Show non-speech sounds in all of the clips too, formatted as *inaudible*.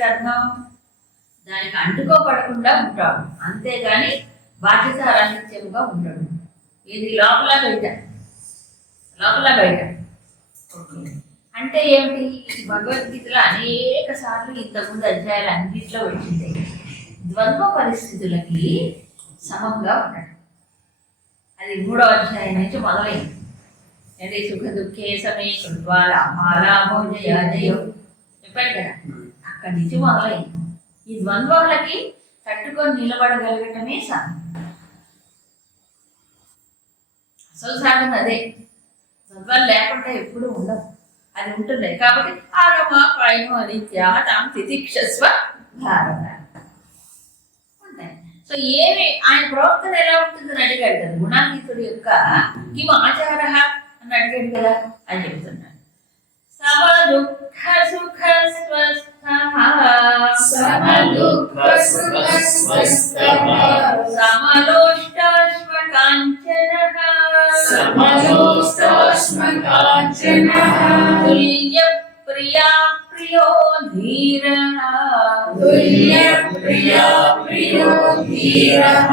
అర్థం దానికి అంటుకోపడకుండా ఉంటాడు. అంతేగాని బాధ్యత రహిత్యముగా ఉండడు. ఇది లోపల బయట. లోపల బయట. అంటే ఏమిటి? ఈ భగవద్గీతలో అనేక సార్లు ఇంతకుముందు అధ్యాయాలు అన్నింటిలో వచ్చింది ద్వంద్వ పరిస్థితులకి సమంగా ఉండడం. అది మూడో అధ్యాయం నుంచి మొదలైంది. అంటే సుఖ దుఃఖే సమే కృత్వాల మాలామోజయాజయో చెప్పాడు కదా? అక్కడి నుంచి మొదలైంది ఈ ద్వంద్వాలకి తట్టుకొని నిలబడగలగటమే సాధన అసలు సాధన అదే. ద్వంద్వాలు లేకుండా ఎప్పుడు ఉండవు. అది ఉంటుంది. కాబట్టి ఆరమ పైన నిత్య తాం తితిక్షస్వ భారత. ఉంటాయి. సో ఏమి ఆయన ప్రవర్తన ఎలా ఉంటుందని అడిగాడు కదా. గుణాతీతుడు యొక్క కిమ ఆచార అని అడిగాడు కదా. అని చెప్తున్నాడు సమ దుఃఖ సుఖ స్వస్థ సమలోష్టాశ్వకాంచన సమలోష్టాశ్మకాంచనః తుల్య ప్రియా ప్రియో ధీర తుల్యప్రియా ప్రియో ధీరః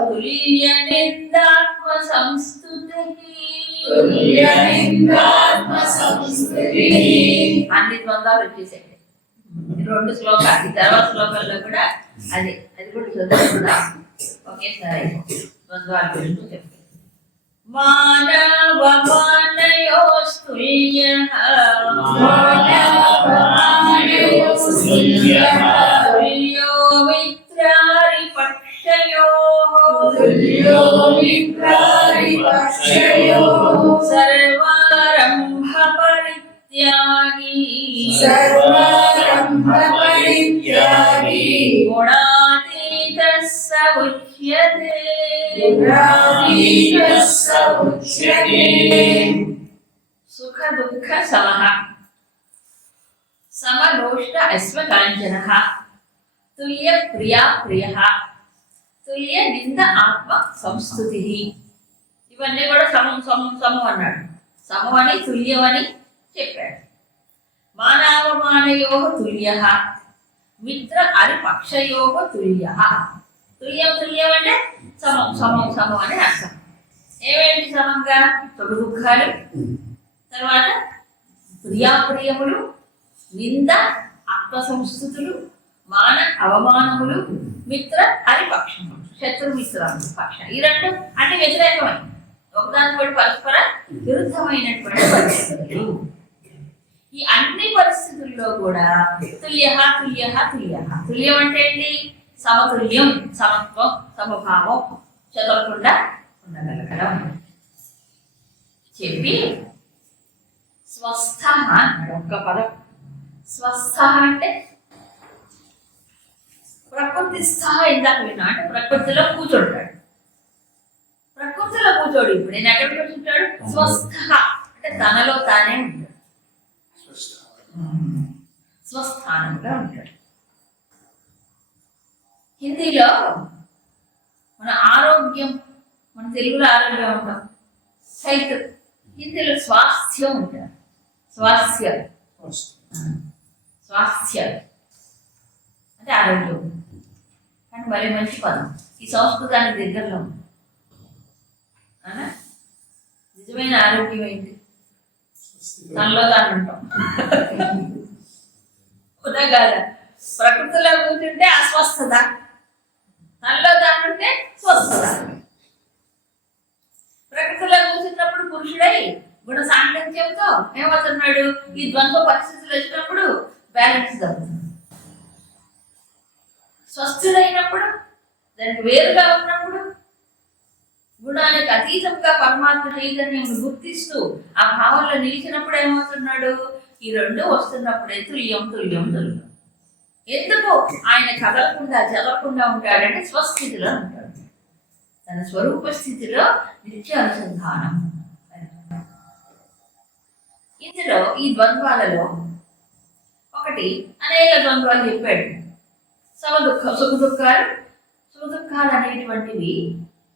తుల్య నిందాత్మ సంస్థుతి తుల్యనిందాత్మ సంస్థితిః అన్ని ద్వంద్వాలు వచ్చేసాయి. ఈ రెండు శ్లోకాలు ఈ తర్వాత శ్లోకాల్లో కూడా అది అది కూడా చదువుకుందాం ఒకేసారి ద్వంద్వాల గురించి చెప్తాను మానవ మానయోస్తుల్య మానవమానయోస్తుల్యః తుల్యో మిత్రారి పక్షయో తుల్యో విప్రారిపక్షయోః సర్వారంభ పరిత్యాగి సర్వారంభపరిత్యాగి గుణాతీత స ఉచ్యతే గుణాతీతः స ఉచ్యతే సుఖ దుఃఖ సమః సమలోష్ట అశ్వకాంచన తుల్య ప్రియా ప్రియ తుల్య నింద ఆత్మ సంస్థుతి ఇవన్నీ కూడా సమం సమం సమం అన్నాడు। సమం అని తుల్యం అని చెప్పాడు। మానవమానయో తుల్య మిత్ర అరిపక్షయో తుల్య తుల్యం తుల్యం అంటే సమం సమం సమం అని అర్థం. ఏమేంటి సమంగా తొడు దుఃఖాలు తర్వాత ప్రియాప్రియములు నింద ఆత్మసంస్థుతులు మాన అవమానములు మిత్ర హరిపక్షములు శత్రు పక్ష ఈ రెండు అంటే వ్యతిరేకమైన ఒకదానితో పరస్పర విరుద్ధమైనటువంటి పరిస్థితులు. ఈ అన్ని పరిస్థితుల్లో కూడా తుల్య తుల్య తుల్య. తుల్యం అంటే ఏంటి? సమతుల్యం సమత్వం సమభావం చదవకుండా ఉండగలగడం. చెప్పి స్వస్థ అన్నాడు. ఒక్క పదం. స్వస్థ అంటే ప్రకృతి స్థ ఇందాక విన్నా అంటే ప్రకృతిలో కూర్చుంటాడు. ప్రకృతిలో కూర్చోడు ఇప్పుడు. నేను ఎక్కడ కూర్చుంటాడు స్వస్థ. అంటే తనలో తానే ఉంటాడు. స్వస్థానంగా ఉంటాడు. హిందీలో మన ఆరోగ్యం మన తెలుగులో ఆరోగ్యం ఉంటాం హెల్త్. హిందీలో స్వాస్థ్యం ఉంటారు స్వాస్థ్య స్వాస్థ్య అంటే ఆరోగ్యం. కానీ మరి మంచి పదం. ఈ సంస్కృతానికి దగ్గరలో ఉంది. నిజమైన ఆరోగ్యం ఏంటి? తనలో తాను ఉంటాం ఉన్నా కాదా ప్రకృతిలో కూర్చుంటే అస్వస్థత. తనలో తాను ఉంటే స్వస్థత. ప్రకృతిలో కూర్చున్నప్పుడు పురుషుడై గుణ సాంగత్యంతో ఏమవుతున్నాడు? ఈ ద్వంద్వ పరిస్థితులు వచ్చినప్పుడు బ్యాలెన్స్ తగ్గుతుంది స్వస్థుడైనప్పుడు దానికి వేరుగా ఉన్నప్పుడు గుణానికి అతీతంగా పరమాత్మ చైతన్యం గుర్తిస్తూ ఆ భావంలో నిలిచినప్పుడు ఏమవుతున్నాడు? ఈ రెండు వస్తున్నప్పుడే తుల్యం తుల్యం తుల్యం. ఎందుకు ఆయన కదలకుండా చదవకుండా ఉంటాడంటే స్వస్థితిలో ఉంటాడు. తన స్వరూప స్థితిలో నిత్య అనుసంధానం. ఇందులో ఈ ద్వంద్వాలలో ఒకటి అనేక ద్వంద్వాలు చెప్పాడు. సమ దుఃఖ సుఖ దుఃఖాలు సుఖ దుఃఖాలు అనేటువంటివి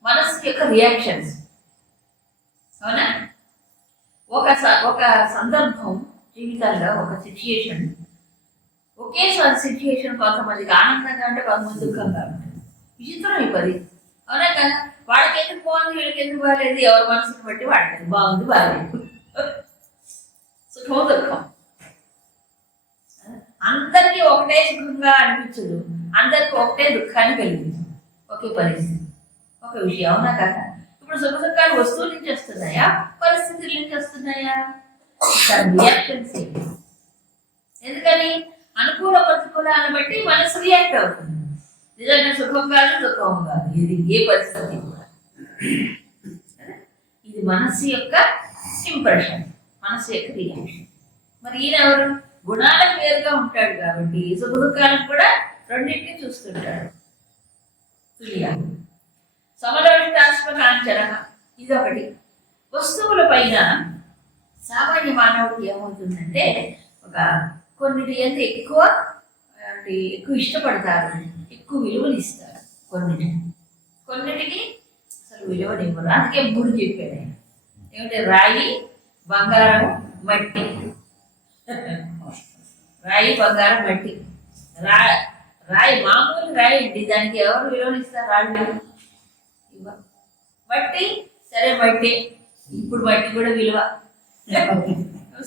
మనస్సు యొక్క రియాక్షన్స్ అవునా? ఒక స- ఒక సందర్భం జీవితంలో ఒక సిచ్యుయేషన్ ఒకే సిచ్యుయేషన్ కొంతమందికి ఆనందంగా అంటే కొంతమంది దుఃఖంగా ఉంటుంది. విచిత్రం ఈ అవునా కదా? వాళ్ళకి ఎందుకు బాగుంది వీళ్ళకి ఎందుకు బాగాలేదు ఎవరి మనసుని బట్టి వాళ్ళకి బాగుంది బాగాలేదు సుఖం దుఃఖం అందరికీ ఒకటే సుఖంగా అనిపించదు. అందరికీ ఒకటే దుఃఖాన్ని కలిగించదు. ఒకే పరిస్థితి ఒక విషయం అవునా కదా? ఇప్పుడు సుఖసుఖాలు వస్తువుల నుంచి వస్తున్నాయా పరిస్థితుల నుంచి వస్తున్నాయా రియాక్షన్స్ ఎందుకని? అనుకూల ప్రతికూలాన్ని బట్టి మనసు రియాక్ట్ అవుతుంది. నిజంగా సుఖం కాదు దుఃఖం కాదు. ఇది ఏ పరిస్థితి కూడా. ఇది మనసు యొక్క ఇంప్రెషన్ మనసు యొక్క రియాక్షన్ మరి ఈయన ఎవరు? గుణాలకు వేరుగా ఉంటాడు కాబట్టి సుఖ దుఃఖాలకు కూడా రెండింటినీ చూస్తుంటాడు. తుల్య సమలోష్టాత్మక ఇదొకటి. ఇది ఒకటి వస్తువుల పైన సామాన్య మానవుడికి ఏమవుతుందంటే ఒక కొన్నిటి ఎంత ఎక్కువ ఎక్కువ ఇష్టపడతారు ఎక్కువ విలువలు ఇస్తారు కొన్నిటికి కొన్నిటికి అసలు విలువనివ్వరు. అందుకే మూడు చెప్పాడు ఆయన ఏమిటి? రాయి బంగారం మట్టి. *laughs* రాయి బంగారం మట్టి. రా రాయి మామూలు రాయి అండి. దానికి ఎవరు విలువనిస్తారు రాళ్ళు బట్టి? సరే మట్టి ఇప్పుడు మట్టి కూడా విలువ.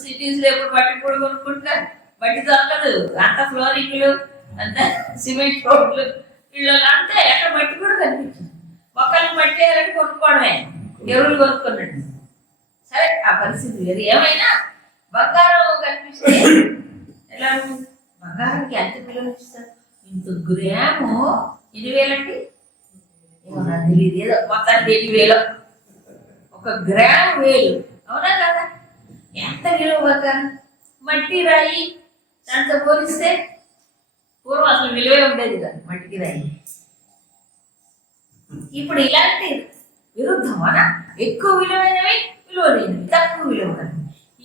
సిటీస్లో ఎప్పుడు మట్టి కూడా కొనుక్కుంటారు మట్టి దొరకదు. అంత ఫ్లోరింగ్లు అంత సిమెంట్ రోడ్లు ఇళ్ళు అంతా ఎక్కడ మట్టి కూడా కనిపించింది. ఒకరికి మట్టి వేయాలంటే కొనుక్కోవడమే. ఎవరు కొనుక్కున్నాడు సరే ఆ పరిస్థితి లేదు ఏమైనా? బంగారం కనిపిస్తే ఎలా బంగారానికి ఎంత విలువ ఇస్తారు ఇంత గ్రాము ఎన్ని వేలండి? తెలియదు ఏదో మొత్తానికి ఎన్ని వేలు. ఒక గ్రామ్ వేలు. అవునా కదా? ఎంత విలువ బంగారం మట్టి రాయి దాంతో పోలిస్తే పూర్వం అసలు విలువే ఉండేది కదా మట్టికి రాయి. ఇప్పుడు ఇలాంటి విరుద్ధమన? ఎక్కువ విలువైనవి విలువ లేనివి తక్కువ విలువైనవి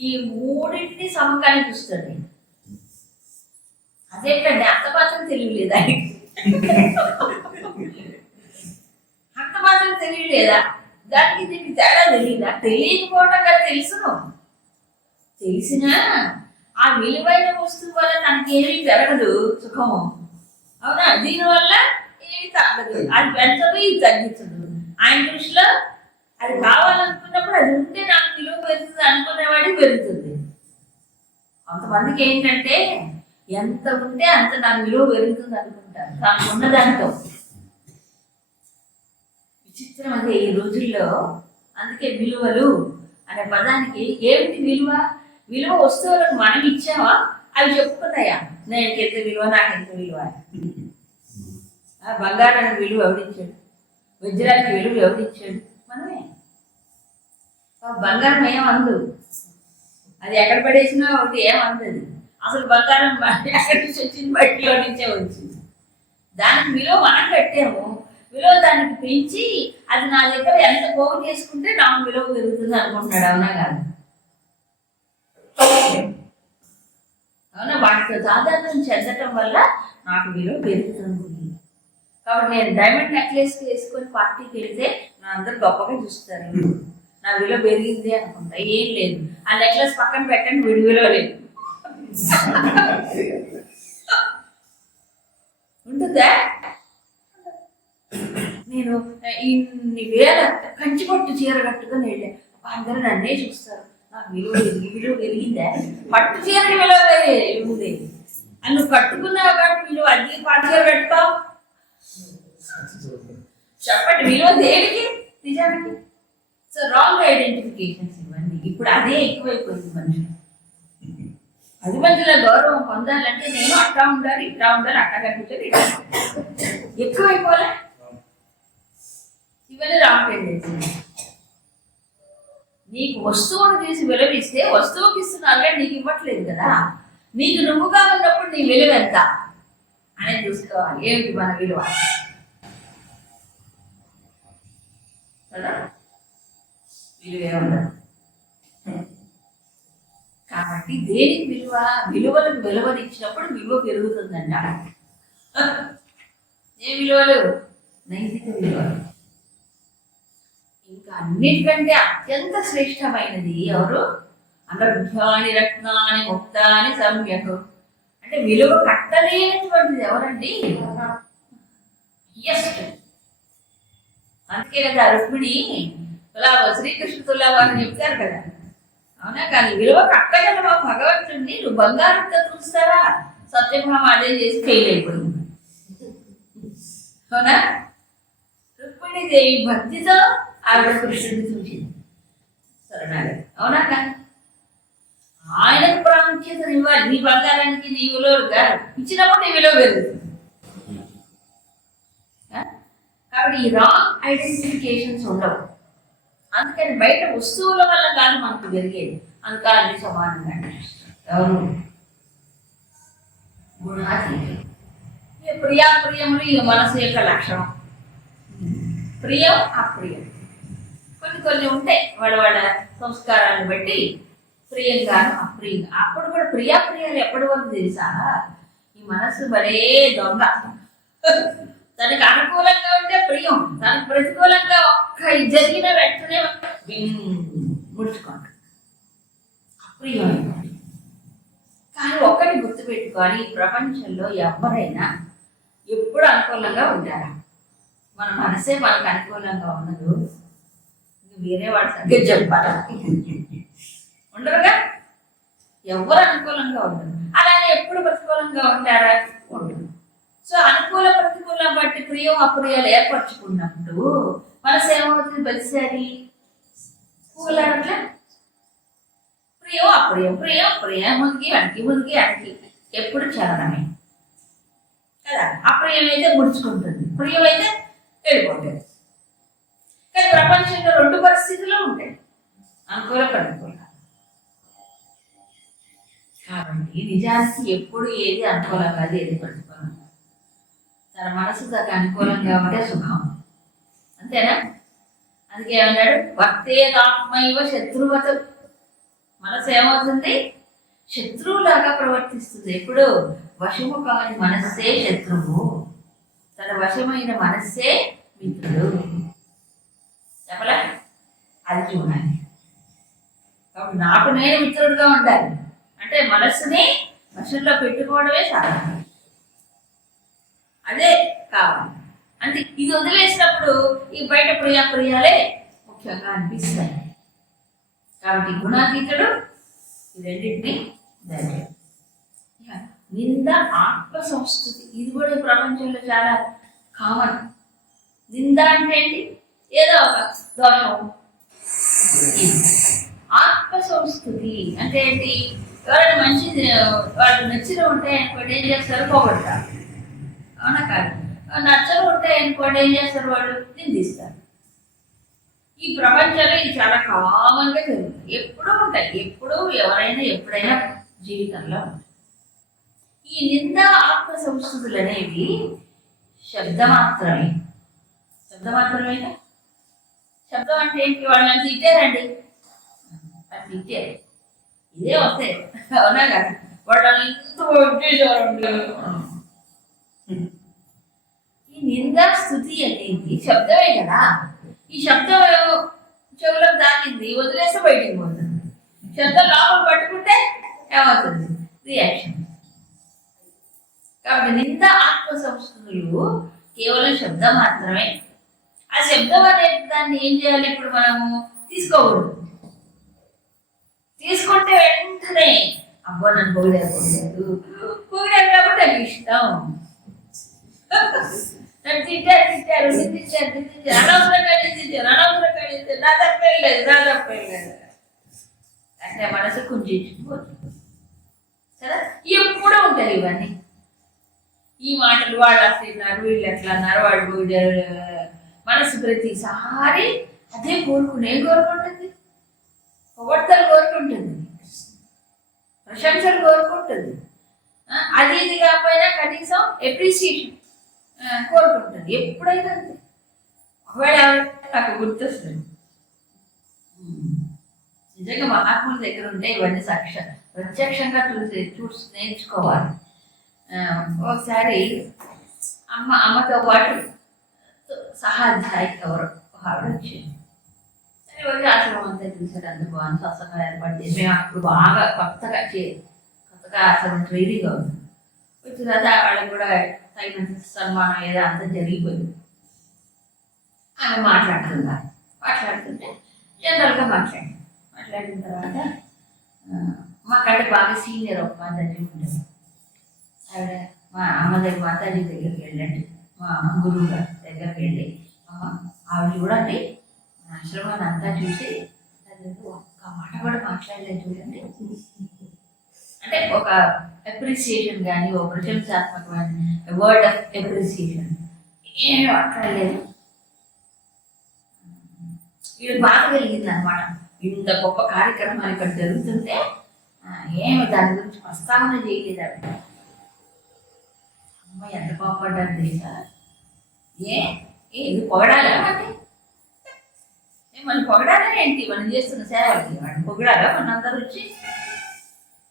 ఈ మూడింటిని సమకాలి చూస్తాడు అదేంటండి? అంత మాత్రం తెలియలేదు మాత్రం తెలియలేదా? దానికి దీనికి తేడా తెలియదా తెలియకపోవడం కదా తెలుసును. తెలిసినా ఆ విలువైన వస్తువు వల్ల తనకేమీ జరగదు సుఖము. అవునా? దీనివల్ల ఏమి తగ్గదు. అది పెంచదు ఇది తగ్గించదు ఆయన దృష్టిలో అది కావాలనుకున్నప్పుడు అది ఉంటే నాకు విలువ పెరుగుతుంది అనుకునేవాడికి పెరుగుతుంది. కొంతమందికి ఏంటంటే ఎంత ఉంటే అంత నాకు విలువ పెరుగుతుంది అనుకుంటారు. తాను ఉన్నదానితో. విచిత్రం అదే ఈ రోజుల్లో. అందుకే విలువలు అనే పదానికి ఏమిటి విలువ? విలువ వస్తువులకు మనం ఇచ్చావా అవి చెప్పుకున్నాయా? నేను ఎంత విలువ నాకు ఎంత విలువ బంగారానికి విలువ ఎవరిచ్చాడు వజ్రానికి విలువ ఎవరిచ్చాడు మనమే. బంగారం బంగారం ఏమందు అది ఎక్కడ పడేసినా ఒకటి ఏమందది అసలు బంగారం ఎక్కడి నుంచి వచ్చింది? బట్టిలో నుంచే వచ్చింది. దానికి విలువ మనం కట్టాము. విలువ దానికి పెంచి అది నా దగ్గర ఎంత పోగు చేసుకుంటే నాకు విలువ పెరుగుతుంది అనుకుంటున్నాడు అవునా కాదు అవునా? వాటితో సాధారణం చెందటం వల్ల నాకు విలువ పెరుగుతుంది. కాబట్టి నేను డైమండ్ నెక్లెస్ వేసుకొని పార్టీకి వెళ్తే నా అందరు గొప్పగా చూస్తారు. నా విలువ పెరిగింది అనుకుంటా. ఏం లేదు. ఆ నెక్లెస్ పక్కన పెట్టండి విడి విలువ లేదు. *laughs* ఉంటుందా? నేను ఇన్ని వేల కంచిపట్టు చీర కట్టుకొని వెళ్ళే. అందరూ నన్నే చూస్తారు. నాకు విలువ విలువ పెరిగిందా? పట్టు చీర విలువ ఉంది అని నువ్వు కట్టుకున్నావు కాబట్టి విలువ అన్ని పట్టు చీర కట్టుతావు చెప్పండి విలువ దేనికి? నిజానికి? సో రాంగ్ ఐడెంటిఫికేషన్స్ ఇవన్నీ. ఇప్పుడు అదే ఎక్కువైపోయింది మనిషి. పది మందిలో గౌరవం పొందాలంటే నేను అట్లా ఉండాలి ఇట్లా ఉండాలి అట్లా కనిపించాలి ఇట్లా ఎక్కువైపోలే? ఇవన్నీ రాంగ్ నీకు వస్తువును తీసి విలువిస్తే వస్తువుకి ఇస్తున్నారు కానీ నీకు ఇవ్వట్లేదు కదా. నీకు నువ్వుగా ఉన్నప్పుడు నీ విలువ ఎంత? అనేది చూసుకోవాలి. ఏమిటి మన విలువ? కదా? కాబట్టి దేనికి విలువ? విలువలకు విలువనిచ్చినప్పుడు విలువ పెరుగుతుందంట ఏ విలువలు? నైతిక విలువలు. ఇంకా అన్నిటికంటే అత్యంత శ్రేష్టమైనది ఎవరు? అనర్ఘ్యాని రత్నాని ముక్తాని సమ్యక్. అంటే విలువ కట్టలేనటువంటిది ఎవరండి? ఎస్ట్ అందుకే కదా రుక్మిణి తులావ శ్రీకృష్ణ తులావ చెప్తారు కదా. అవునా? కానీ విలువ కట్టగలవా భగవంతుడిని నువ్వు బంగారంతో చూస్తావా? సత్యభామ అదే చేసి ఫెయిల్ అయిపోయింది. అవునా? రుక్మిణీదేవి భక్తితో ఆవిడ కృష్ణుడిని చూసింది శరణాగతి అవునా కానీ ఆయనకు ప్రాముఖ్యత ఇవ్వాలి నీ బంగారానికి నీ విలువ కాదు ఇచ్చినప్పుడు నీ విలువ పెరుగుతుంది ఆ? కాబట్టి ఈ రాంగ్ ఐడెంటిఫికేషన్స్ ఉండవు అందుకని బయట వస్తువుల వల్ల కాదు మనకు జరిగేది అందుక అన్ని సమానంగా అనిపిస్తుంది ఎవరు గుణాతీతం ఇక ప్రియాప్రియములు ఇక మనసు యొక్క లక్షణం ప్రియం అప్రియం కొన్ని కొన్ని ఉంటాయి వాళ్ళ వాళ్ళ సంస్కారాన్ని బట్టి. ప్రియంగాను అప్రియంగా. అప్పుడు కూడా ప్రియాప్రియాలు ఎప్పటి వరకు తెలుసా? ఈ మనసు భలే దొంగ. తనకి అనుకూలంగా ఉంటే ప్రియం తనకు ప్రతికూలంగా ఒక్క జరిగిన వెంటనే ముడుచుకోండి. అప్రియం కానీ ఒక్కటి గుర్తుపెట్టుకోవాలి ఈ ప్రపంచంలో ఎవరైనా ఎప్పుడు అనుకూలంగా ఉంటారా? మన మనసే మనకు అనుకూలంగా ఉన్నదు వేరే వాడి సంగతి చెప్పాలా? ఉండరుగా? ఎవరు అనుకూలంగా ఉండరు. అలానే ఎప్పుడు ప్రతికూలంగా ఉంటారా? ఉండరు. సో అనుకూల ప్రతికూలం బట్టి ప్రియం అప్రియాలు ఏర్పరచుకున్నప్పుడు మనసు ఏమవుతుంది? ప్రతిసారి కూలనట్లే ప్రియం అప్రియం ప్రియం ప్రియం మునిగి అణికి మునిగి అణికి ఎప్పుడు చలనమే. కదా? అప్రియం అయితే ముడుచుకుంటుంది. ప్రియం అయితే వెళ్ళిపోతుంది. ప్రపంచంలో రెండు పరిస్థితులు ఉంటాయి. అనుకూల ప్రతికూల కాబట్టి నిజానికి ఎప్పుడు ఏది అనుకూలం కాదు ఏది ప్రతికూలం తన మనసు తనకు అనుకూలంగా ఉంటే సుఖం. అంతేనా? అందుకే ఏమన్నాడు వర్తేదాత్మైవ శత్రువత. మనసు ఏమవుతుంది? శత్రువులాగా ప్రవర్తిస్తుంది. ఎప్పుడు? వశము కాని మనస్సే శత్రువు. తన వశమైన మనస్సే మిత్రుడు. చెప్పలే? అది చూడాలి కాబట్టి నాకు నేను మిత్రుడిగా ఉండాలి. అంటే మనస్సుని మనుషుల్లో పెట్టుకోవడమే సాధారణ. అదే కావాలి. అంటే ఇది వదిలేసినప్పుడు ఈ బయట ప్రియా ప్రియాలే ముఖ్యంగా అనిపిస్తాయి. కాబట్టి గుణాతీతుడు ఈ రెండింటిని ధైర్యం నింద ఆత్మ సంస్కృతి ఇది కూడా ప్రపంచంలో చాలా కామన్ నింద అంటే ఏంటి? ఏదో ఒక దోషం. ఆత్మ సంస్కృతి అంటే ఏంటి? ఎవరైనా మంచి వాళ్ళు నచ్చిన ఉంటే అనుకోండి ఏం చేస్తారు? పోగొడతారు. అవునా కాదు? నచ్చలు ఉంటే అనుకోండి ఏం చేస్తారు వాళ్ళు? నిందిస్తారు. ఈ ప్రపంచంలో ఇది చాలా కామన్గా జరుగుతుంది. ఎప్పుడూ ఉంటాయి. ఎప్పుడూ ఎవరైనా ఎప్పుడైనా జీవితంలో ఉంటాయి. ఈ నింద ఆత్మ సంస్కృతులు అనేవి శబ్దమాత్రమే. శబ్దమాత్రమేనా? శబ్దం అంటే ఏంటి వాళ్ళని తిట్టారండి. అది తిట్టారు. ఇదే వస్తాయి. అవునా కదా? వాళ్ళని ఇంత వచ్చేసారండి ఈ నిందా స్థుతి అనేది శబ్దమే కదా. ఈ శబ్దం చెవులకు దాటింది. వదిలేస్తే బయటికి పోతుంది. శబ్దం లోపల పట్టుకుంటే ఏమవుతుంది? రియాక్షన్. కాబట్టి నింద ఆత్మ సంస్కృతులు కేవలం శబ్దం మాత్రమే. ఆ శబ్దం అనే దాన్ని ఏం చేయాలి ఇప్పుడు మనము? తీసుకోకూడదు. తీసుకుంటే వెంటనే అబ్బో నన్ను పొగిడేయకూడదు పొగిడారు కాబట్టి నాకు ఇష్టం. నన్ను తిట్టారు తిట్టారు నిందించారు నిందించారు అనవసరంగా నిందించారు అనవసరంగా నిందించారు నా తప్పేం లేదు నా తప్పేం లేదు. అంటే మనసు కుంజించుకుపోతుంది కదా ఎప్పుడూ ఉంటాయి ఇవన్నీ. ఈ మాటలు వాళ్ళు అట్లా తిన్నారు వీళ్ళు ఎట్లా అన్నారు వాళ్ళు పొగిడారు మనసు ప్రతిసారి అదే కోరుకుని ఏం కోరుకుంటుంది? పొగడ్తలు కోరుకుంటుంది. ప్రశంసలు కోరుకుంటుంది. అది ఇది కాకపోయినా కనీసం ఎప్రిసియేషన్ కోరుకుంటుంది. ఎప్పుడైనా అంతే. ఒకవేళ నాకు గుర్తొస్తుంది నిజంగా మహాత్ముల దగ్గర ఉంటే ఇవన్నీ సాక్ష ప్రత్యక్షంగా చూసి చూసి నేర్చుకోవాలి. ఆ, ఒకసారి అమ్మ అమ్మతో పాటు సహాధ్యాయి ఎవరు ఒక ఆవిడ వచ్చింది శ్రీవల్లి ఆశ్రమం అంతా చూసాడు అంత బాగుంది ఏర్పాటు చేసి మేము అప్పుడు బాగా కొత్తగా చే కొత్తగా ఆశ్రమం ట్రైనింగ్గా ఉంది వచ్చిన తర్వాత వాళ్ళకి కూడా తగినంత సన్మానం ఏదో అంతా జరిగిపోయింది. ఆమె మాట్లాడుతుందా? మాట్లాడుతుంటే జనరల్గా మాట్లాడి మాట్లాడిన తర్వాత మాకంటే బాగా సీనియర్ ఒక మాతాజీ ఉండేది. ఆవిడ మా అమ్మ దగ్గర మాతాజీ దగ్గరికి వెళ్ళండి. మా అమ్మ గురువు గారు. దగ్గరికి వెళ్ళి ఆవిడ చూడండి మన ఆశ్రమాన్ని అంతా చూసి తనతో ఒక్క మాట కూడా మాట్లాడలేదు చూడండి. అంటే ఒక అప్రిసియేషన్ కానీ ఒక ప్రశంసాత్మకమైన వర్డ్ ఆఫ్ అప్రిసియేషన్ ఏం మాట్లాడలేదు. వీళ్ళు బాధ కలిగింది అనమాట ఇంత గొప్ప కార్యక్రమాలు ఇక్కడ జరుగుతుంటే ఏమి దాని గురించి ప్రస్తావన చేయలేదు అమ్మ ఎంత కోపడ్డాను తెలుసా ఏ? ఏ ఇది పొగడాలా? మరి ఏ మనం పొగడాలా ఏంటి? మనం చేస్తున్న సేవకి వాడిని పొగడాలా? మన అందరు వచ్చి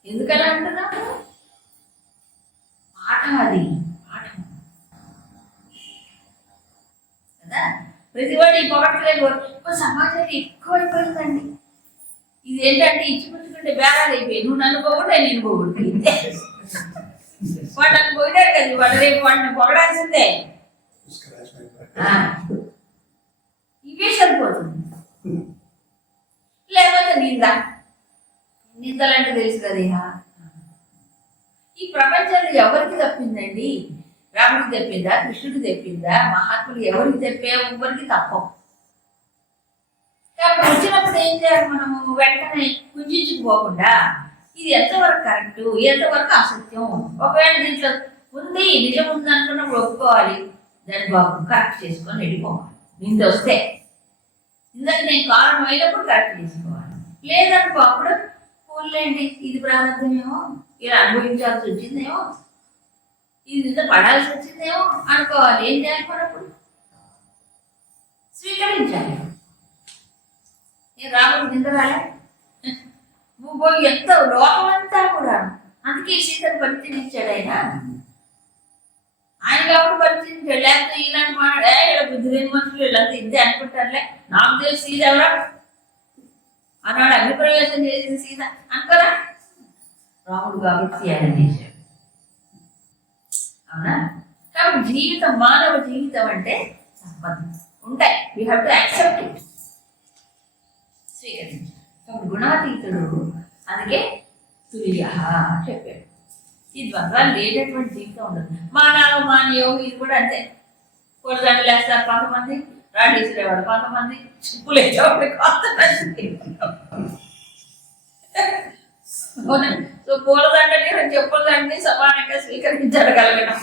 ఎందుకలా అంటున్నావు పాఠం అది పాఠం. కదా? ప్రతివాడు ఈ పొగట్లేదు ఇప్పుడు సమాజంలో ఎక్కువైపోయిందండి ఇది ఏంటంటే ఇచ్చిపుచ్చుకుంటే బేరాలు అయిపోయి నువ్వు నన్ను పొగడే నేను పొగుడు వాడు నన్ను పొగిడారు కదా వాడు రేపు వాడిని పొగడాల్సిందే. ఇవే సరిపోతుంది. లేకపోతే నింద. నిందలంటే తెలుసు కదా ఈ ప్రపంచంలో ఎవరికి తప్పిందండి? రాముడికి తెప్పిందా? కృష్ణుడికి తెప్పిందా? మహాత్ములు ఎవరికి తెప్పే? ఎవరికి తప్పం. కాబట్టి వచ్చినప్పుడు ఏం చేయాలి మనము? వెంటనే కుంజించుకుపోకుండా ఇది ఎంతవరకు కరెక్ట్? ఎంతవరకు అసత్యం? ఒకవేళ దీంట్లో ఉంది నిజం ఉంది అనుకున్నప్పుడు ఒప్పుకోవాలి. దాన్ని బాబు కరెక్ట్ చేసుకొని వెళ్ళిపోవాలి. ఇంత వస్తే. ఇందాక నేను కారణం అయినప్పుడు కరెక్ట్ చేసుకోవాలి. లేదనుకో అప్పుడు పోలేండి ఇది ప్రారంభమేమో? ఇలా అనుభవించాల్సి వచ్చిందేమో? ఇది ఇంత పడాల్సి వచ్చిందేమో? అనుకోవాలి. ఏం చేయాలి మనప్పుడు అప్పుడు? స్వీకరించాలి. ఏ రాముడు నిద్రాలే నువ్వు ఎంత లోకమంతా కూడా అందుకే సీతను ఇచ్చాడు ఆయన. ఆయన కాబట్టి పరిచయించాడు లేకపోతే ఇలాంటి మాట "ఏ, ఇలా బుద్ధి లేని మనుషులు వీళ్ళంతా ఇంతే అనుకుంటారులే. నాకు తెలిసి సీత ఎవరా? అన్నాడు అగ్నిప్రవేశం చేసింది సీత. అనుకోరా రాముడు కాబట్టి ఆయన చేశాడు. అవునా? కాబట్టి జీవితం మానవ జీవితం అంటే సంపద ఉంటాయి. We have to accept it స్వీకరించాలి కాబట్టి గుణాతీతుడు అందుకే తుల్య చెప్పాడు. ఈ ద్వంద్వాలు లేనటువంటి జీవితం ఉండదు. మానవ మానవ ఇది కూడా అంతే. కూరదండలు లేస్తారు కొంతమంది రాళ్ళు వేసేవాడు కొంతమంది చిప్పులు వేసేవాడు కొంతమంది. సో పూలదండని చెప్పుల దండని సమానంగా స్వీకరించగలగడం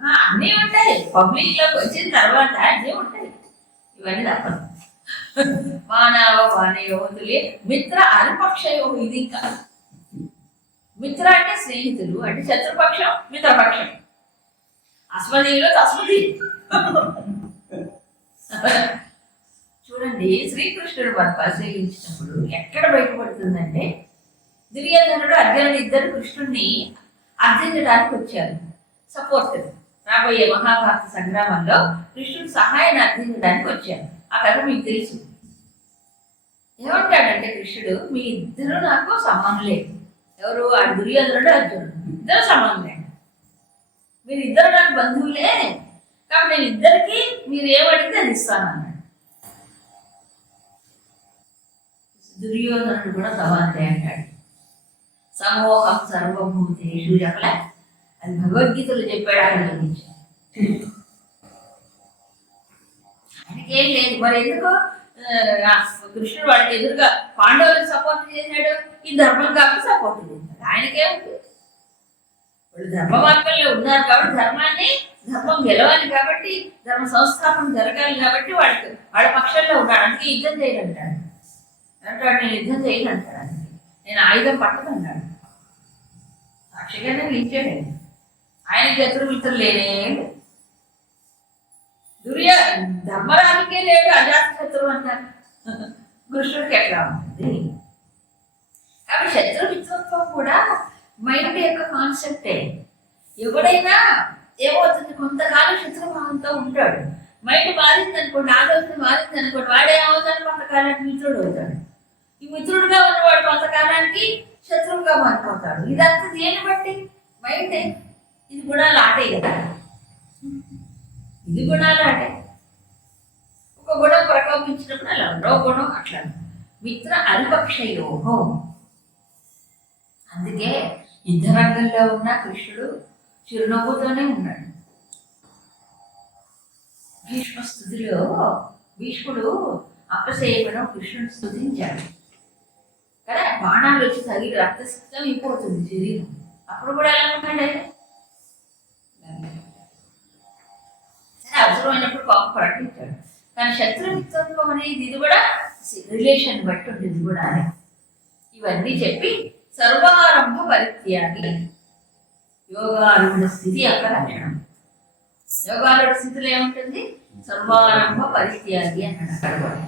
ఆ, అన్నీ ఉంటాయి. పబ్లిక్లోకి వచ్చిన తర్వాత అన్నీ ఉంటాయి. ఇవన్నీ తప్పదు. మానవ మానయోతులే మిత్ర అనుపక్షయో ఇది ఇంకా. మిత్ర అంటే స్నేహితులు అంటే శత్రుపక్షం మిత్రపక్షం. అస్మదీయులు తస్మదీయులు చూడండి శ్రీకృష్ణుడు మనం పరిశీలించినప్పుడు ఎక్కడ బయటపడుతుందంటే దుర్యోధనుడు అర్జునుడు ఇద్దరు కృష్ణుడిని అర్థించడానికి వచ్చారు. సపోర్ట్ రాబోయే మహాభారత సంగ్రామంలో కృష్ణుడు సహాయాన్ని అర్థించడానికి వచ్చారు. ఆ కథ మీకు తెలుసు. ఏమంటాడంటే కృష్ణుడు మీ ఇద్దరు నాకు సమానులే ఎవరు? ఆ దుర్యోధనుడు అర్జునుడు. ఇద్దరు సమానులే మీరు ఇద్దరు నాకు బంధువులే. కాబట్టి నేను ఇద్దరికి మీరు ఏమడిగితే అది ఇస్తాను అన్నాడు. దుర్యోధనుడు కూడా సమానులే అంటాడు. సమోహం సర్వభూతేషు చెప్పలే అది భగవద్గీతలో చెప్పాడు ఆయన గురించి. ఆయనకేం లేదు. మరి ఎందుకు? కృష్ణుడు వాళ్ళకి ఎదురుగా పాండవులకు సపోర్ట్ చేశాడు. ఈ ధర్మం కాబట్టి సపోర్ట్ చేశాడు. ఆయనకేముంది వాళ్ళు ధర్మ మార్గంలో ఉన్నారు కాబట్టి ధర్మాన్ని ధర్మం గెలవాలి కాబట్టి ధర్మ సంస్థాపన జరగాలి కాబట్టి వాడికి వాళ్ళ పక్షంలో ఉన్నాడు. అందుకే యుద్ధం చేయాలంటాడు అంటాడు నేను యుద్ధం చేయాలంటాడు అందుకే నేను ఆయుధం పట్టదన్నాడు సాక్షిగానే నిలిచాడు ఆయన. శత్రుమిత్రులు లేనే దుర్య ధర్మరాజుకే లేడు అజాత శత్రువు అంటారు. కృష్ణుడికి ఎట్లా ఉంటుంది? కాబట్టి శత్రుమిత్రత్వం కూడా మైండ్ యొక్క కాన్సెప్టే ఎవడైనా ఏమవుతుంది? కొంతకాలం శత్రుభావంతో ఉంటాడు. మైండ్ మారింది అనుకోండి ఆలోచన మారింది అనుకోండి వాడే అవుతాడు కొంతకాలానికి మిత్రుడు అవుతాడు. ఈ మిత్రుడుగా ఉన్నవాడు కొంతకాలానికి శత్రువుగా మారిపోతాడు. ఇదంతా దేని బట్టి? మైండే. ఇది కూడా లాటే కదా. ఇది గుణాలు అంటే ఒక గుణం ప్రకోపించినప్పుడు అలా రెండో గుణం అట్లా. మిత్ర అల్పక్షయోహం అందుకే యుద్ధ రంగంలో ఉన్న కృష్ణుడు చిరునవ్వుతోనే ఉన్నాడు. భీష్మ స్థుతిలో భీష్ముడు అప్పసేయడం కృష్ణుడు స్థుతించాడు. కదా? బాణాలు వచ్చి తగిలి రక్తసిక్తం అయిపోతుంది శరీరం. అప్పుడు కూడా ఎలా ఉంటాడు ఆయన? సరే అవసరమైనప్పుడు కోపం పడుతుంటాడు కానీ శత్రుమిత్రత్వం అనేది ఇది కూడా రిలేషన్ బట్టి ఉంటుంది కూడా ఇవన్నీ చెప్పి సర్వారంభ పరిత్యాగి. యోగారూఢ స్థితి యొక్క లక్షణం యోగారూఢ స్థితిలో ఏముంటుంది? సర్వారంభ పరిత్యాగి అన్నాడు అక్కడ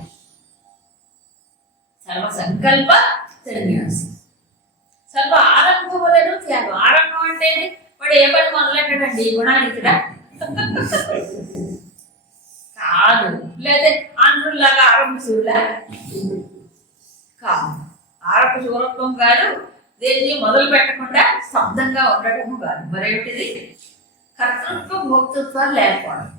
సర్వ సంకల్ప సన్యాసి. సర్వ ఆరంభములను త్యాగం. ఆరంభం అంటే వాడు ఏ పని మొదలెట్టడండి? గుణానికిరా కాదు. లేదా ఆంధ్రుల్లాగా ఆరంభిస్తులా కాదు. ఆరంభ శూరత్వం కాదు. దేన్ని మొదలు పెట్టకుండా శబ్దంగా ఉండటము కాదు. మరేమిటిది కర్తృత్వ భోక్తృత్వాలు లేకపోవడం.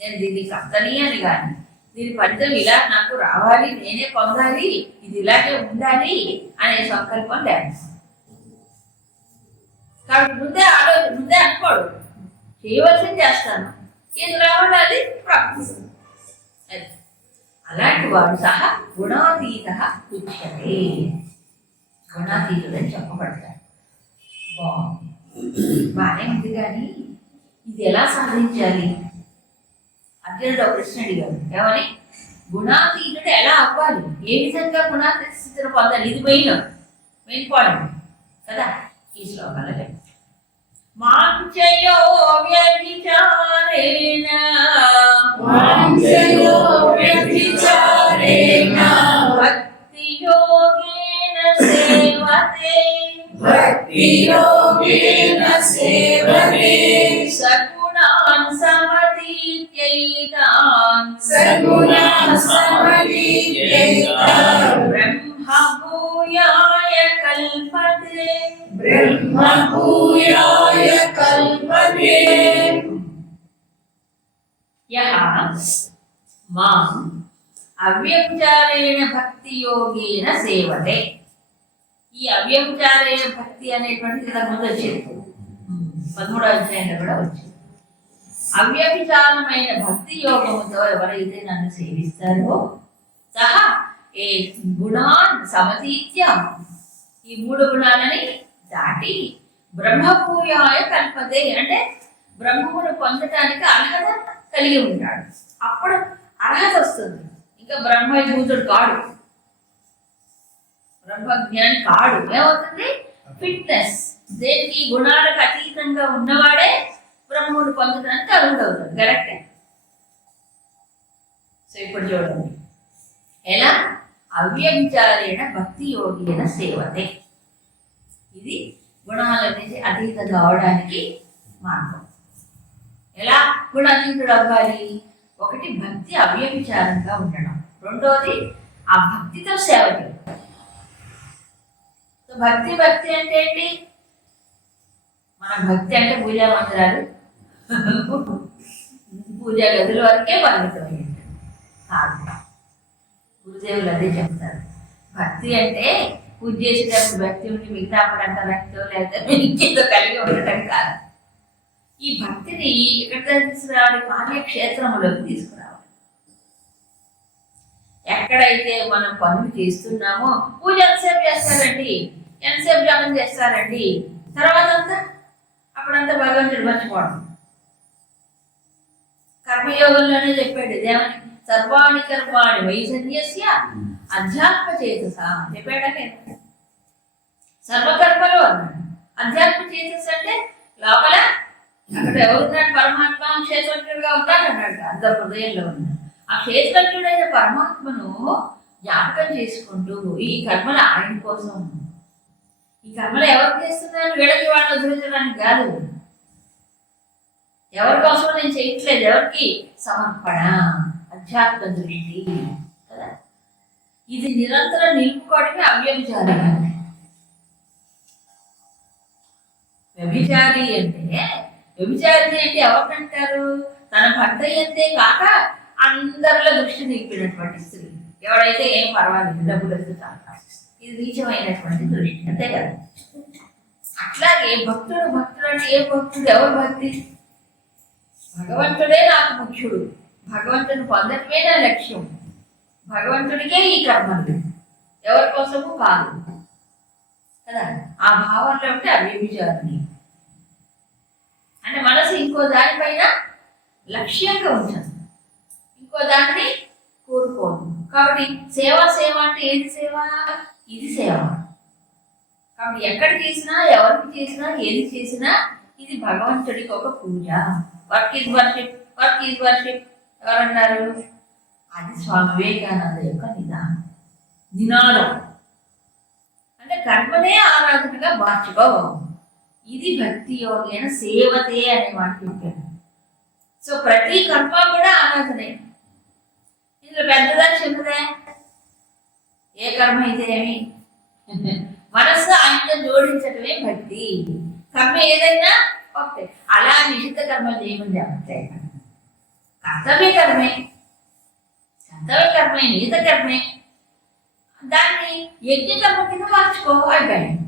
నేను దీన్ని కర్తని అని కానీ దీని ఫలితం ఇలా నాకు రావాలి నేనే పొందాలి ఇది ఇలాగే ఉండాలి అనే సంకల్పం లేదు. కాబట్టి ముందే ఆలోచన ముందే అనుకోడు. చేయవలసింది చేస్తాను. ఏది రావాలి అది ప్రాప్తిస్తుంది అది. అలాంటి వాడు సహా గుణాతీత ఉచ్యతే గుణాతీతుడని చెప్పబడతాడు. బాగుంది. బాగానే ఉంది కానీ ఇది ఎలా సాధించాలి? అర్జునుడు ఒక ప్రశ్న అడిగాడు. ఏమని? గుణాతీతుడు ఎలా అవ్వాలి? ఏ విధంగా గుణాతీత స్థితిని పొందాలి? ఇది మెయిన్ మెయిన్ పాయింట్. కదా? ఈ శ్లోకాలు वाञ्छयो व्यभिचारेण। वाञ्छयो सेवते। भक्तियोगेन सेवते। सगुणान् समतीत्यैतान् सगुणान् समतीत्यैतान् ब्रह्म సమతీత్యైతాన్ బ్రహ్మ భూయాయ కల్పతే బ్రహ్మ భూయాయ కల్పతే యః మాం అవ్యభిచారేణ భక్తి యోగేన సేవతే ఈ అవ్యభిచారేణ భక్తి అనేటువంటిది ఇంతకు ముందు వచ్చింది పదమూడవ అధ్యాయంలో కూడా వచ్చింది అవ్యభిచారమైన భక్తి యోగముతో ఎవరైతే నన్ను సేవిస్తారో సహా ఏ గుణాన్ సమతీత్య? ఈ మూడు గుణాలని దాటి బ్రహ్మభూయాయ కల్పదే అంటే బ్రహ్మమును పొందటానికి అర్హత కలిగి ఉంటాడు. అప్పుడు అర్హత వస్తుంది. ఇంకా బ్రహ్మభూతుడు కాడు. బ్రహ్మజ్ఞాని కాడు. ఏమవుతుంది? ఫిట్నెస్. దేనికి? ఈ గుణాలకు అతీతంగా ఉన్నవాడే బ్రహ్మను పొందడానికి అవుతుంది కరెక్టే? సో ఇప్పుడు చూడండి. ఎలా? అవ్యభిచారేణ భక్తి యోగేన సేవతే. ఇది గుణాలనేది అతీత కావడానికి మార్గం. ఎలా గుణాతీతుడు అవ్వాలి? ఒకటి భక్తి అవ్యభిచారంగా ఉండడం. రెండోది ఆ భక్తితో సేవ చేయడం. భక్తి భక్తి అంటే ఏంటి? మన భక్తి అంటే పూజా మందిరాలు. పూజా గదుల వరకే పరిమితమైంది. కాదు. గురుదేవులు అదే చెప్తారు. భక్తి అంటే పూజ చేసేటప్పుడు భక్తి ఉండి మిగతా అప్పుడంతా భక్తి లేకపోతే ఇంకేదో కలిగి ఉండటం కాదు. ఈ భక్తిని ఎక్కడ తీసుకురావాలి కార్యక్షేత్రంలోకి తీసుకురావాలి. ఎక్కడైతే మనం పనులు చేస్తున్నామో పూజ ఎంతసేపు చేస్తారండి? ఎంతసేపు జపం చేస్తారండి? తర్వాత అంతా అప్పుడంతా భగవంతుడు మర్చిపోవడం. కర్మయోగంలోనే చెప్పాడు దేవునికి సర్వాణి కర్మాణి వైజన్యస్య అధ్యాత్మ చేతస చెప్పాడా నేను సర్వకర్మలు అన్నాడు. అధ్యాత్మ చేతస్ అంటే లోపల అక్కడ ఎవరున్నాడు? పరమాత్మ క్షేత్రజ్ఞుడుగా ఉంటాడు అన్నాడు. అందరు హృదయంలో ఉన్నాడు. ఆ క్షేత్రజ్ఞుడైన పరమాత్మను జ్ఞాపకం చేసుకుంటూ ఈ కర్మలు ఆయన కోసం. ఈ కర్మలు ఎవరు చేస్తున్నారు? వీళ్ళకి వాళ్ళు వదిలించడానికి కాదు. ఎవరి కోసం నేను చేయట్లేదు? ఎవరికి? సమర్పణ. అధ్యాత్మ కదా? ఇది నిరంతరం నిలుపుకోవడమే అవ్యభిచారి వ్యభిచారి అంటే వ్యభిచారి అంటే ఎవరికంటారు? తన భర్త అంతే కాక అందరిలో దృష్టి నిలిపినటువంటి స్త్రీ. ఎవడైతే ఏం పర్వాలేదు డబ్బులు ఇది నీచమైనటువంటి దృష్టి అంతే కదా? అట్లాగే భక్తుడు భక్తుడు అంటే ఏ భక్తుడు? ఎవరు భక్తి? భగవంతుడే నాకు ముఖ్యుడు. భగవంతుని పొందటమే నా లక్ష్యం? భగవంతుడికే ఈ కర్మలు. ఎవరి కోసము కాదు. కదా? ఆ భావంలో ఉంటే అవ్యభిచారిణి అంటే మనసు ఇంకో దానిపైన లక్ష్యంగా ఉంటుంది ఇంకో దాన్ని కోరుకోదు. కాబట్టి సేవ సేవ అంటే ఏది సేవ? ఇది సేవ. కాబట్టి ఎక్కడ చేసినా ఎవరికి చేసినా ఏది చేసినా ఇది భగవంతుడికి ఒక పూజ. Work is worship work is worship. ఎవరన్నారు? అది స్వామి వివేకానంద యొక్క నిదానం. నినాదం. అంటే కర్మనే ఆరాధనగా మార్చుకోవాలి ఇది భక్తి యోగైన సేవతే అనే వాటి సో ప్రతి కర్మ కూడా ఆరాధనే. ఇందులో పెద్దదా చిన్నదే? ఏ కర్మ అయితే ఏమి? మనస్సు ఆయనతో జోడించటమే భక్తి. కర్మ ఏదైనా ఒకటే. అలా నిషిద్ధ కర్మ చేయమని చెప్పట్లే కర్తవ్య కర్మే. కర్తవ్య కర్మే నిహిత కర్మే. దాన్ని యజ్ఞకర్మ కింద మార్చుకోవాలి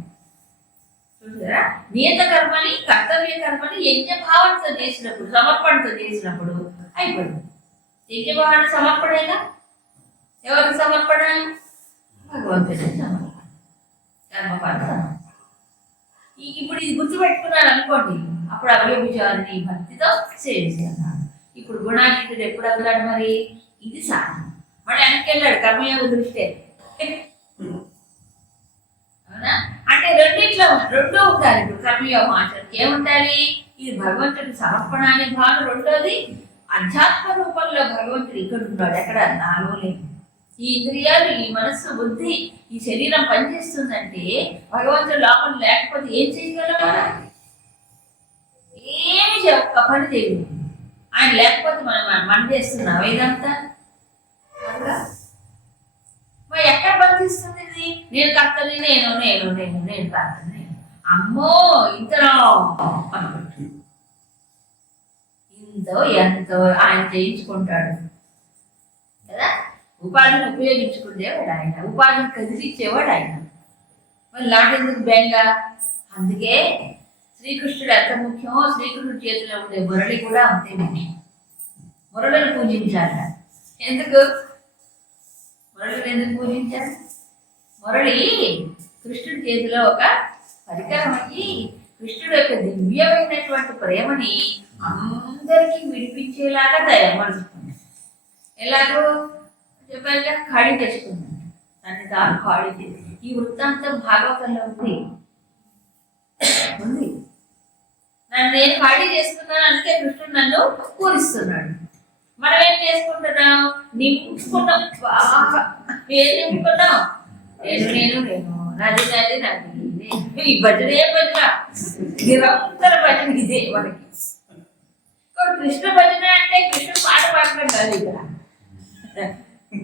చూసారా నియత కర్మని కర్తవ్య కర్మని యజ్ఞ భావనతో చేసినప్పుడు సమర్పణతో చేసినప్పుడు అయిపోయింది. యజ్ఞ భావన సమర్పణేగా ఎవరికి సమర్పణ? భగవంతుడికి సమర్పణ. కర్మఫల ఇప్పుడు ఇది గుర్తుపెట్టుకున్నాను అనుకోండి అప్పుడు అవ్యభిచారిని భక్తితో సేవించి ఇప్పుడు గుణాతీతుడు ఎప్పుడు అవుతాడు మరి? ఇది సాధన. మళ్ళీ వెనక్కి వెళ్ళాడు కర్మయోగ దృష్టే అవునా? అంటే రెండిట్లో రెండో ఉండాలి. ఇప్పుడు కర్మయోగం ఆచరణకి ఏముండాలి? ఇది భగవంతుడి సమర్పణ అనే భావన రెండోది అధ్యాత్మ రూపంలో భగవంతుడు ఇక్కడ ఉన్నాడు. ఎక్కడ? నాలో లేదు ఈ ఇంద్రియాలు ఈ మనస్సు బుద్ధి ఈ శరీరం పనిచేస్తుందంటే భగవంతుడు లోపల లేకపోతే ఏం చేయగలం ఏమి ఒక్క పని చేయదు ఆయన లేకపోతే మనం మన చేస్తున్నాం ఇదంతా? మరి ఎక్కడ బంధిస్తుంది ఇది? నేను కర్తని నేను నేను నేను నేను కర్తని అమ్మో ఇంతలో అనుకుంటు ఇంతో ఎంతో ఆయన చేయించుకుంటాడు. కదా? ఉపాధిని ఉపయోగించుకునేవాడు ఆయన. ఉపాధిని కదిలిచ్చేవాడు ఆయన. మరి నాటెందుకు బెంగ? అందుకే శ్రీకృష్ణుడు ఎంత ముఖ్యమో శ్రీకృష్ణుడి చేతిలో ఉండే మురళి కూడా అంతే ముఖ్యం. మురళిని పూజించాలి. ఎందుకు? మురళిని ఎందుకు పూజించాలి? మురళి కృష్ణుడి చేతిలో ఒక పరికరం అయ్యి కృష్ణుడు యొక్క దివ్యమైనటువంటి ప్రేమని అందరికీ విడిపించేలాగా తయారుపరుచుకుంది ఎలాగో? చెప్పాక ఖాళీ చేసుకున్నాడు దాన్ని తాను ఖాళీ చేసి. ఈ వృత్తాంతం భాగవతంలో ఉంది. ఉంది. నన్ను నేను ఖాళీ చేసుకున్నాను అందుకే కృష్ణుడు నన్ను పూరిస్తున్నాడు మనం ఏం చేసుకుంటున్నాం? నింపుకున్నాం బాగా ఏం నింపుకున్నాం నేను నేను నేను నాది నాది నాది ఈ భజన ఏ భజన నిరంతర భజన ఇదే మనకి. కృష్ణ భజన అంటే కృష్ణ పాట పాడటం కాదు ఇక్కడ.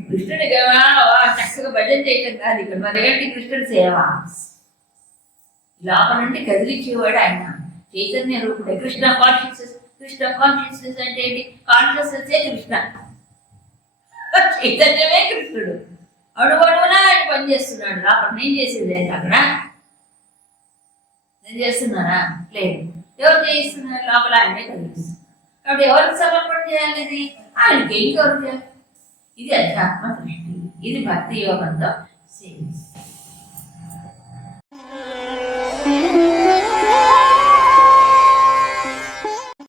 కృష్ణుడి చక్కగా భజన చేయటం కాదు ఇక్కడ. మరి ఏంటి కృష్ణుడి సేవ. లోపల నుండి కదిలించేవాడు ఆయన. చైతన్య రూపుడే. కృష్ణ కాన్షియస్నెస్ కృష్ణ కాన్షియస్నెస్ అంటే ఏంటి? కాన్షియస్నెస్ కృష్ణ. చైతన్యమే కృష్ణుడు. అడుగడుగునా ఆయన పనిచేస్తున్నాడు అప్పుడు నేను చేసేది ఏంటి అక్కడ? నేను చేస్తున్నానా? లేదు. ఎవరు చేయిస్తున్నారు? లోపల ఆయనే కలిగిస్తున్నారు కాబట్టి ఎవరికి సమర్పణ చేయాలి ఇది? ఆయనకి ఇంకెవరు చేయాలి? ఇది అధ్యాత్మ దృష్టి ఇది భక్తి యోగంతో సేవిస్తుంది